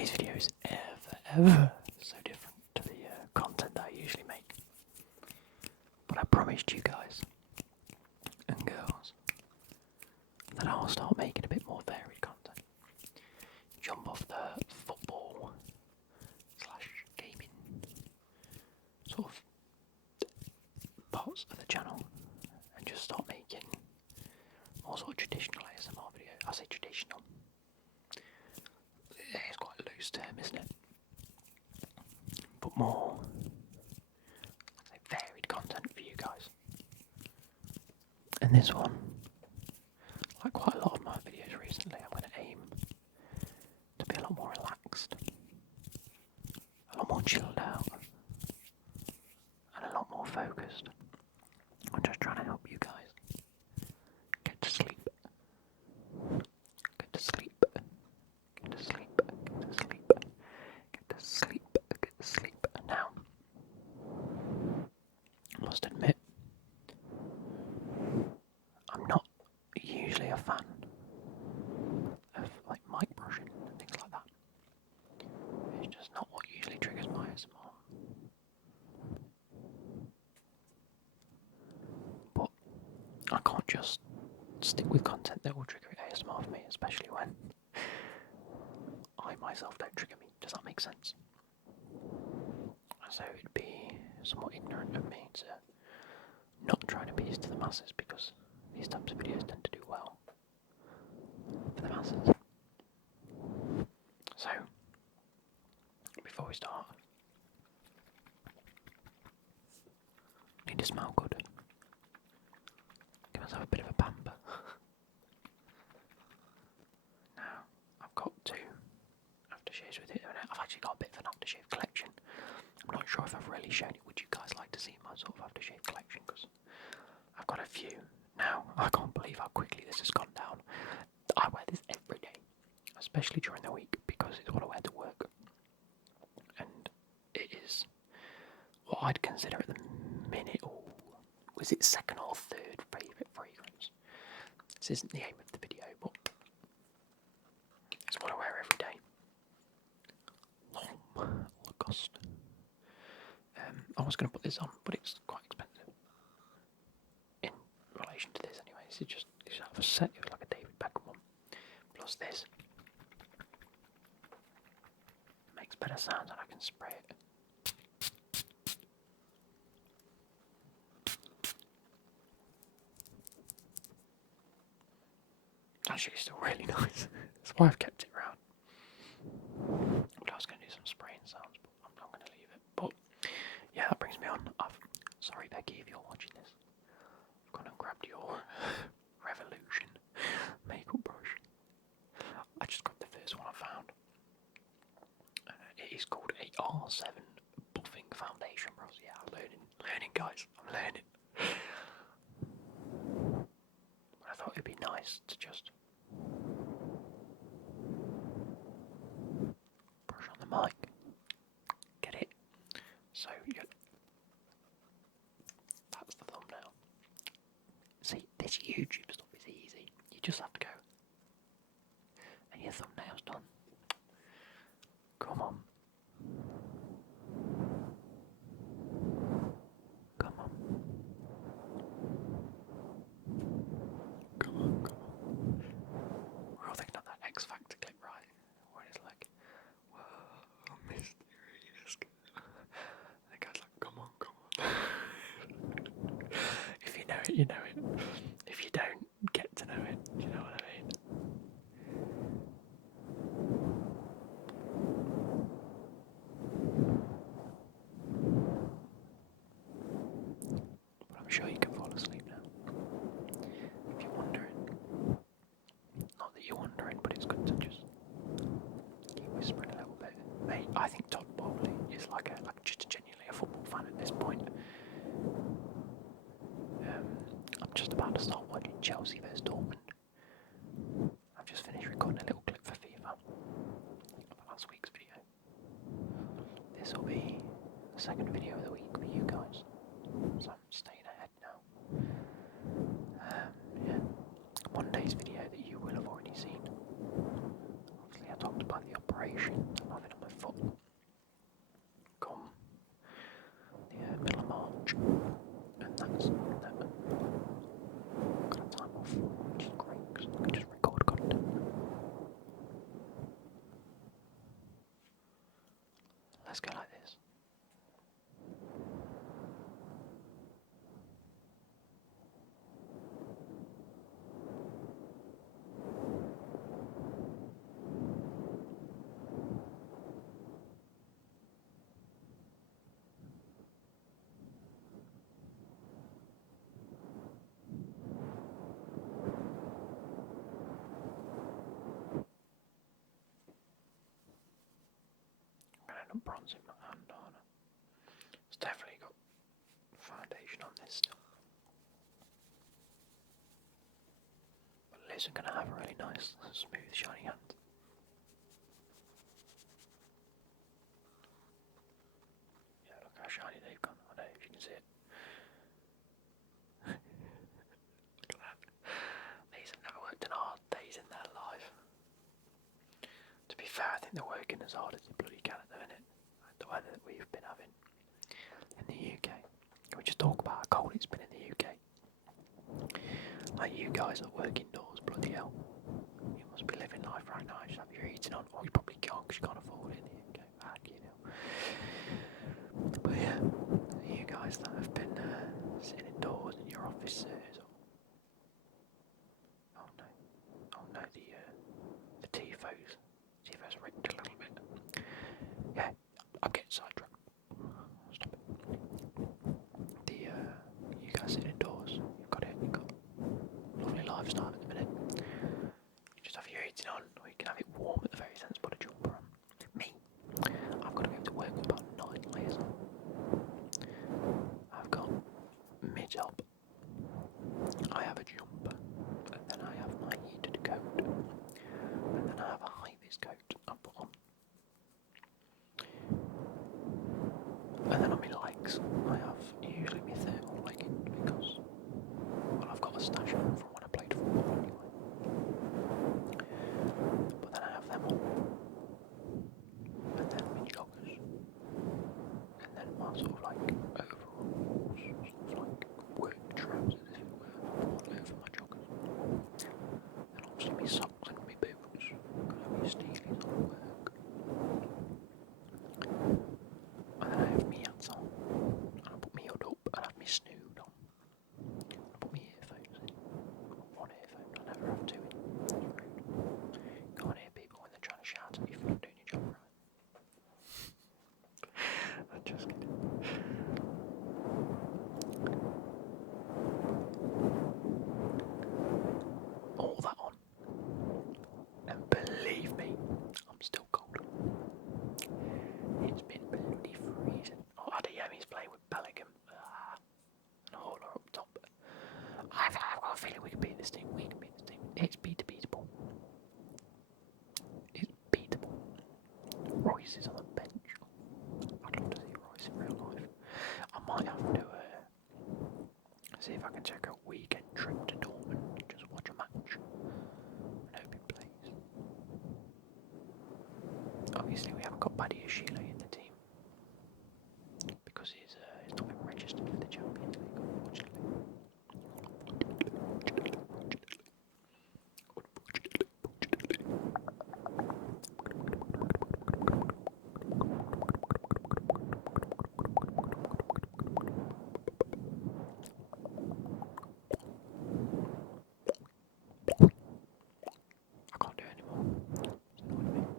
Today's video is ever so different to the content that I usually make. But I promised you guys and girls that I'll start making a bit more varied content. Jump off the football / gaming sort of parts of the channel and just start making more sort of traditional ASMR video. I say traditional. It's quite a loose term, isn't it? But more varied content for you guys. And this one, like quite a lot of my videos recently, I'm going to aim to be a lot more relaxed, a lot more chilled out, and a lot more focused. I'm just trying to help you guys get to sleep. Get to sleep. Get to sleep. Get to sleep. Get to sleep. Get to sleep. Now, I must admit, I'm not usually a fan of like mic brushing and things like that. It's just not what usually triggers my ASMR. But I can't just stick with content that will trigger ASMR for me, especially when I myself don't trigger me. Does that make sense? So it'd be somewhat ignorant of me to not try to appease to the masses, because these types of videos tend to do well for the masses. So, before we start, I need to smell good. Give myself a bit of a pamper. Now, I've got two aftershaves with it. I've actually got a bit of an aftershave collection. I'm not sure if I've really shown it. Would you guys like to see my sort of aftershave collection? Because I've got a few. Now, I can't believe how quickly this has gone down. I wear this every day, especially during the week, because it's what I wear to work. And it is what I'd consider at the minute, or was it second or third favourite fragrance? This isn't the aim of the video, but it's what I wear every day. Lacoste. I was going to put this on, but it's quite expensive in relation to this anyway. It's just out of a set. It was like a David Beckham one. Plus this makes better sounds and I can spray it. Actually, it's still really nice. That's why I've kept it around. But I was going to do some spraying sounds, but I'm not going to leave it. But yeah, that brings me on. Sorry, Becky, if you're watching this. I've gone and grabbed your Revolution makeup brush. I just grabbed the first one I found. It is called a R7 buffing foundation brush. Yeah, I'm learning, guys. I'm learning. I thought it'd be nice to just brush on the mic. Get it? So, yeah. That's the thumbnail. See, this YouTube stuff is easy. You just have to go. And your thumbnail's done. Come on. Come on. Come on, come on. We're all thinking of that X Factor clip, right? Where it's like, whoa, mysterious. The guy's like, come on, come on. If you know it, you know it. If you don't get to know it, you know what I mean? But I'm sure you can fall asleep now. If you're wondering. Not that you're wondering, but it's good to just keep whispering a little bit. Mate, I think Todd Bowley is like just genuinely a football fan at this point. I'm just about to start watching Chelsea vs Dortmund. I've just finished recording a little clip for FIFA of last week's video. This will be the second video of the week for you guys, so I'm staying ahead now. Yeah. Monday's video that you will have already seen. Obviously, I talked about the operation, and I zoom that hand on. It's definitely got foundation on this still. But Liz are going to have a really nice, smooth, shiny hand. Yeah, look how shiny they've gone. I don't know if you can see it. Look at that. These have never worked in hard days in their life. To be fair, I think they're working as hard as they bloody can at the minute. The weather that we've been having in the UK. Can we just talk about how cold it's been in the UK? Like, you guys that work indoors, bloody hell. You must be living life right now. Just have your heating on. Or you probably can't because you can't afford it in the UK. Bad, you know. But yeah, you guys that have been sitting indoors in your offices. Oh no, the TIFOs. TIFOs ripped a little bit. Yeah, I'm getting sidetracked. Stop it. You guys sitting indoors. You've got lovely lifestyle at the minute. You just have your heating on, or you can have it warm at the very sense, put a jumper on. Me, I've got to go to work with about 9 layers on. I've got mid-top, I have a jumper, and then I have my heated coat, and then I have a high-vis coat I put on. And then on my legs, I have usually my thermal leggings because, well, I've got a stash of them from when I played football anyway. But then I have them on, and then my joggers, and then my sort of like overalls, sort of like work trousers, if it were, all over my joggers. And obviously my socks and my boots, because my steelies on work. And then I have my hats on, and I put my hood up, and I have my snood on. And I put my earphones in. One earphone, I never have two in. It's rude. You can't hear people when they're trying to shout at you for not doing your job right. I'm just kidding. All that on. And believe me, I'm still cold. It's been bloody freezing. Oh, Adeyemi's playing with Bellingham. And Horler up top. I've got a feeling we can beat this team. We can beat this team. It's beatable. It's beatable. Royce is on the bench. I'd love to see Royce in real life. I might have to see if I can take a weekend trip to Dortmund and just watch a match and hope he plays. Obviously, we haven't got Paddy Sheila in the team because he's not been registered for the Champions League, unfortunately. I can't do it anymore. It's annoying me.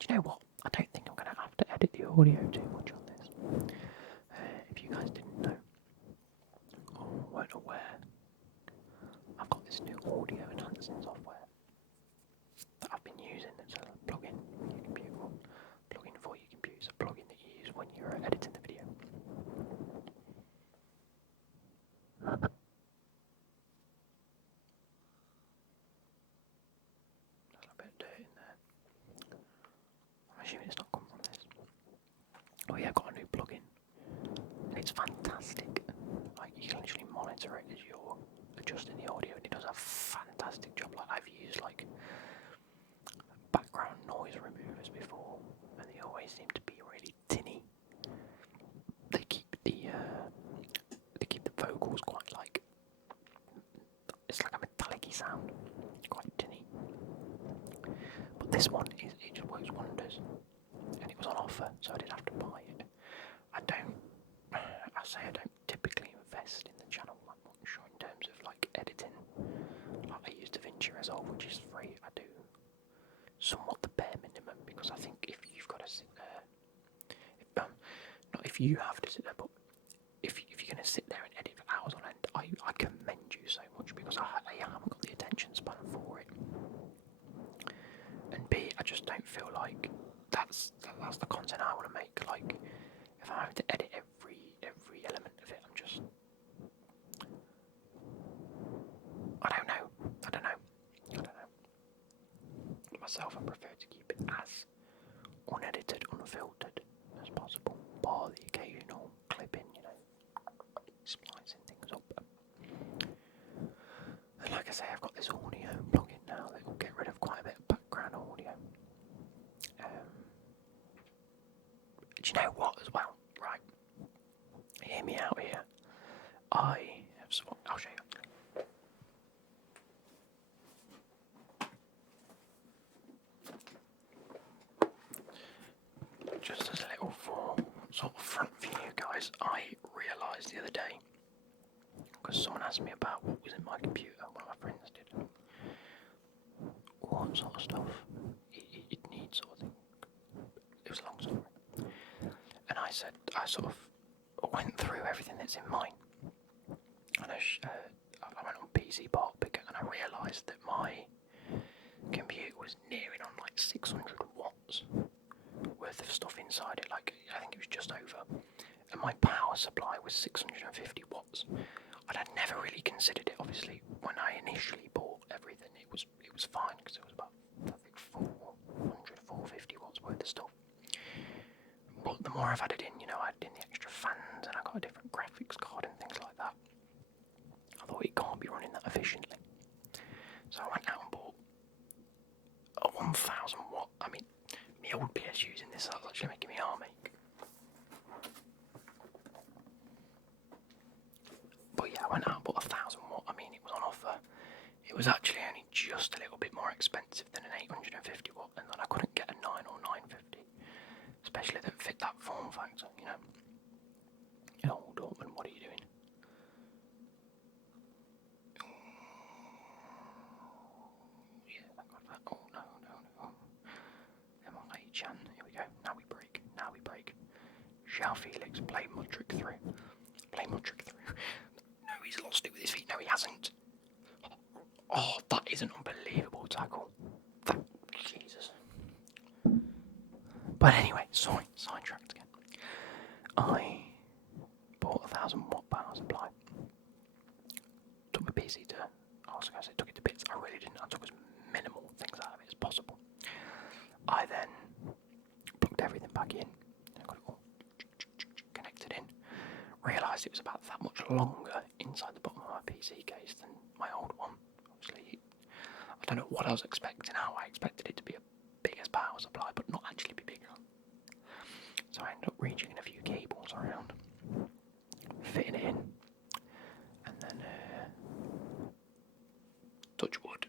Do you know what? I don't think I'm going to have to edit the audio too much on this. If you guys didn't know or weren't aware, I've got this new audio enhancing software that I've been using. It's a plugin for your computer, plugin for your computer. It's a plugin that you use when you're editing the video. There's a bit of dirt in there. I'm assuming it's not come from this. Oh yeah, I've got a new plugin. And it's fantastic. Like, you can literally monitor it as you're adjusting the audio, and it does a fantastic job. Like, I've used like background noise removers before, and they always seem to be really tinny. They keep the vocals quite like, it's like a metallic-y sound, quite tinny. But this one it just works wonders, and it was on offer, so I did have to buy it. I don't typically invest in the channel that much in terms of like editing. Like, I use DaVinci Resolve, which is free. I do somewhat the bare minimum because I think if you've got to sit there, not if you have to sit there, but if to sit there and edit for hours on end, I commend you so much because I haven't got the attention span for it. And B, I just don't feel like that's the content I want to make. Like, if I have to edit every element of it, I'm just, I don't know. Myself, I prefer to keep it as unedited, unfiltered as possible, bar the occasional clipping, splicing things up. And like I say, I've got this audio plugin now that will get rid of quite a bit of background audio. Do you know what as well? Right, hear me out here. I'll show you. Just as a little sort of front view, guys, I realised the other day, because someone asked me about what was in my computer, one of my friends did. What sort of stuff it needs, sort of thing. It was a long story. And I said, I sort of went through everything that's in mine. And I went on PC Part Picker and I realised that my computer was nearing on like 600 watts worth of stuff inside it. Like, I think it was just over. And my power supply was 650 watts. And I'd never really considered it, obviously. When I initially bought everything, it was fine because it was about, I think, 450 watts worth of stuff. But the more I've added in, I added in the extra fans and I got a different graphics card and things like that. I thought it can't be running that efficiently. So I went out and bought a 1000 watt. I mean, my old PS using this, that's actually making me arm ache. But yeah, I went out and bought a 1000 watt. I mean, it was on offer. It was actually only just a little bit more expensive than an 850 watt, and then I couldn't get a 9 or 950, especially that fit that form factor, Oh, Dortmund, what are you doing? Yeah, thank God for that. Oh, no. Chan, here we go. Now we break. João Felix, play Mudrick through. No, he's lost it with his feet. No, he hasn't. Oh, that is an unbelievable tackle. Jesus. But anyway, sidetracked again. I bought a 1000 watt power supply. Took my PC to, took it to bits. I really didn't. I took as minimal things out of it as possible. I then plugged everything back in. I got it all connected in. Realised it was about that much longer inside the bottom of my PC case than my old one. Obviously, I don't know what I was expecting. How I expected it to be a big as power supply, but not actually be bigger. So I ended up rejigging a few cables around, fitting it in, and then touch wood.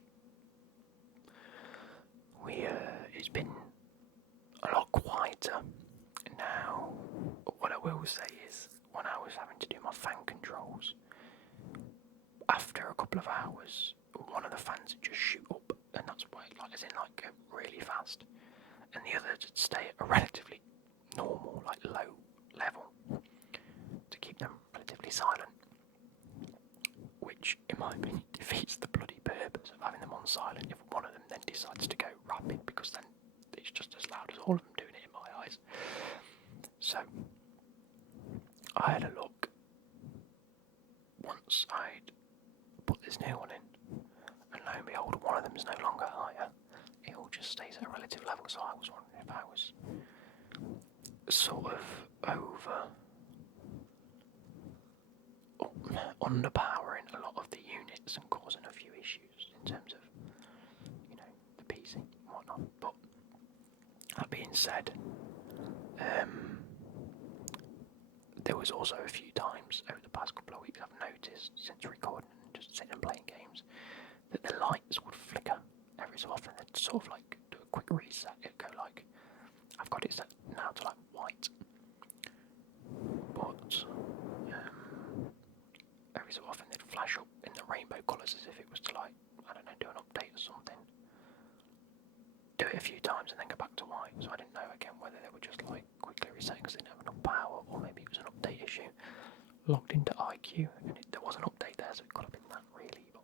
It's been a lot quieter now. What I will say is, when I was having to do my fan controls, after a couple of hours, one of the fans would just shoot up, and that's why, go really fast, and the other would stay at a relatively normal, low level, to keep them relatively silent, which, in my opinion, defeats the bloody purpose of having them on silent if one of them then decides to go rapid, because then it's just as loud as all of them doing it in my eyes. So, I had a look once I'd put this new one in, and lo and behold, one of them is no longer higher. It all just stays at a relative level, so I was wondering if I was sort of underpowering a lot of the units and causing a few issues in terms of, the PC and whatnot. But that being said, there was also a few times over the past couple of weeks I've noticed, since recording and just sitting and playing games, that the lights would flicker every so often. They'd sort of do a quick reset. It'd go I've got it set now to white, but every so often they'd flash up in the rainbow colours as if it was to do an update or something. Do it a few times and then go back to white. So I didn't know again whether they were just quickly resetting because they didn't have enough power, or maybe it was an update issue. logged into IQ, and there was an update there, so it could have been that really. But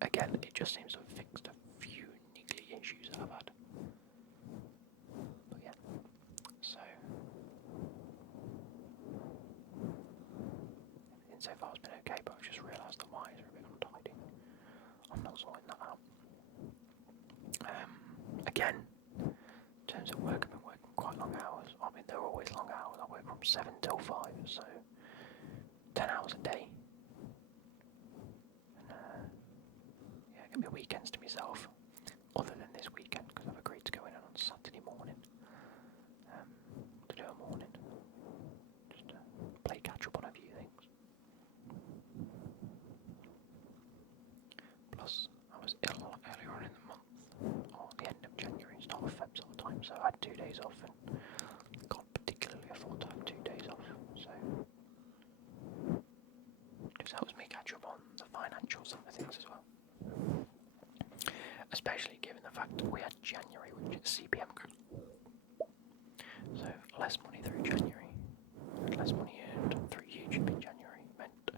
again, it just seems to have fixed a few niggly issues that I've had. But yeah, so everything so far has been okay, but I've just realised the wires are a bit untidy. I'm not sorting that out. Again, in terms of work, I've been working quite long hours. I mean, they're always long hours. I work from 7 till 5, so 10 hours a day. And yeah, give me weekends to myself, other than this weekend, because I've agreed to go in on Saturday morning to do a morning, just to play catch up on a few things. Plus, I was ill earlier on in the month, or the end of January, start of Feb sort of time, so I had 2 days off and can't particularly afford to have 2 days off, so it just helps me catch up on the financial side of things as well. Especially given the fact that we had January, which is CPM group. So less money through January, less money earned through YouTube in January meant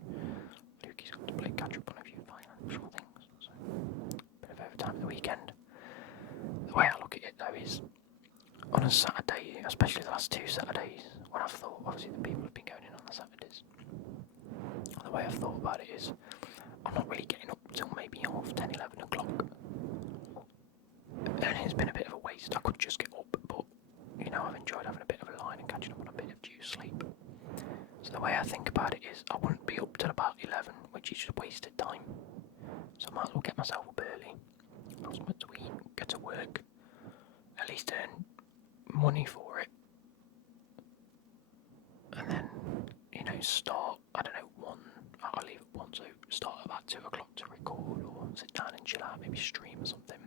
Lukey's got to play catch up on a few financial things. So bit of overtime at the weekend. The way I look at it though is on a Saturday, especially the last 2 Saturdays, when I've thought, obviously the people have been going in on the Saturdays, the way I've thought about it is I'm not really getting up till maybe half 10, 11 o'clock. And it's been a bit of a waste. I could just get up, but you know, I've enjoyed having a bit of a line and catching up on a bit of due sleep. So the way I think about it is I wouldn't be up till about 11, which is just wasted time. So I might as well get myself up early, have something to eat, get to work, at least earn money for it, and then, you know, start, I don't know, 1, I'll leave at 1, so start about 2 o'clock to record, or sit down and chill out, maybe stream or something.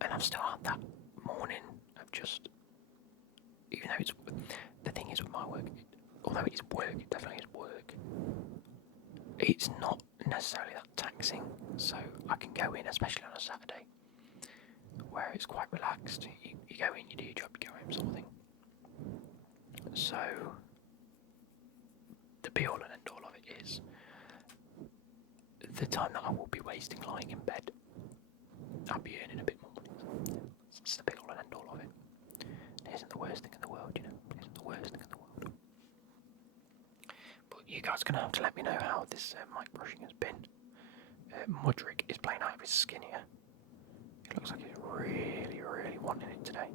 And I've still had that morning of just, even though it's, the thing is with my work, although it is work, it definitely is work, it's not necessarily that taxing, so I can go in, especially on a Saturday, where it's quite relaxed. You go in, you do your job, you go home, sort of thing. So the be all and end all of it is the time that I will be wasting lying in bed, I'll be earning a bit more money. So it's the be all and end all of it. It isn't the worst thing in the world, you know. It isn't the worst thing in the world. But you guys are going to have to let me know how this mic brushing has been. Mudrick is playing out of his skin here. It looks like he's really, really wanting it today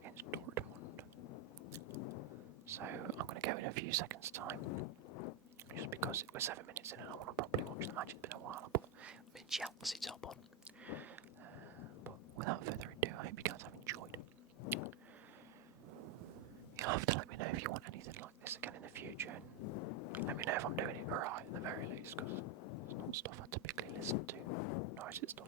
against Dortmund. So I'm going to go in a few seconds' time, just because we're 7 minutes in and I want to properly watch the match. It's been a while. I put my Chelsea top on. But without further ado, I hope you guys have enjoyed. You'll have to let me know if you want anything like this again in the future, and let me know if I'm doing it right at the very least, because it's not stuff I typically listen to, nor is it stuff